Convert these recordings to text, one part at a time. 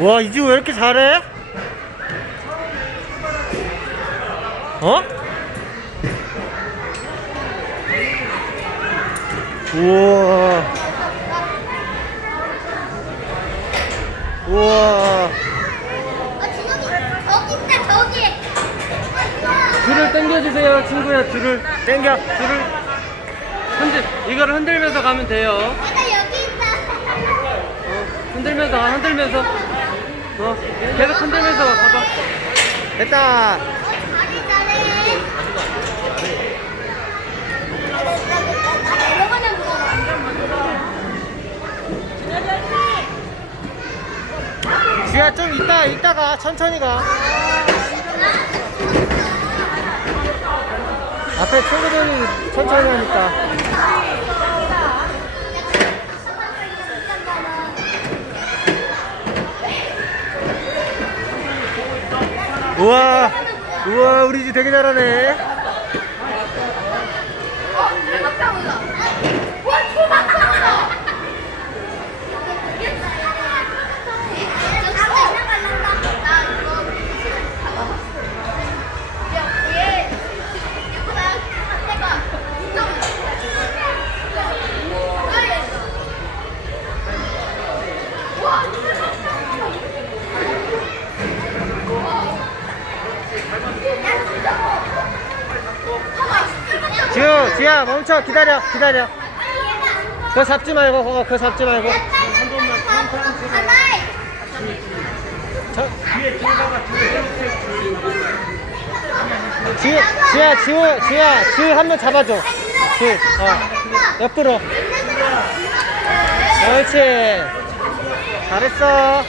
와 이지우 왜 이렇게 잘해? 어? 우와 우와 아, 준혁이 저기 있다 저기. 줄을 당겨주세요 친구야 줄을 땡겨 줄을 흔들 이거를 흔들면서 가면 돼요. 내가 여기 있다. 어, 흔들면서 가 흔들면서. 어 계속 흔들면서 가봐 됐다. 어, 잘해 잘해. 나, 나, 나, 나 내려가는 거 완전 지야 좀 이따 이따가 천천히 가 앞에 친구들이 천천히 하니까. 우와 우와 우리 집 되게 잘하네 지우 지야 멈춰 기다려 기다려 그거 잡지 말고 그거 그거 잡지 말고 저, 지, 지야, 지우, 지야, 지우 한 번 잡아줘. 지우, 어. 옆으로. 옳지. 잘했어.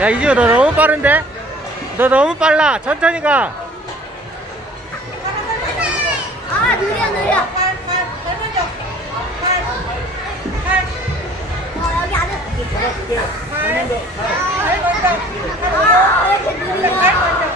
야, 이지우 너 너무 빠른데? 너 너무 빨라. 천천히 가. 아 느려 느려. 어 여기 안에. 아, 왜 이렇게 느려?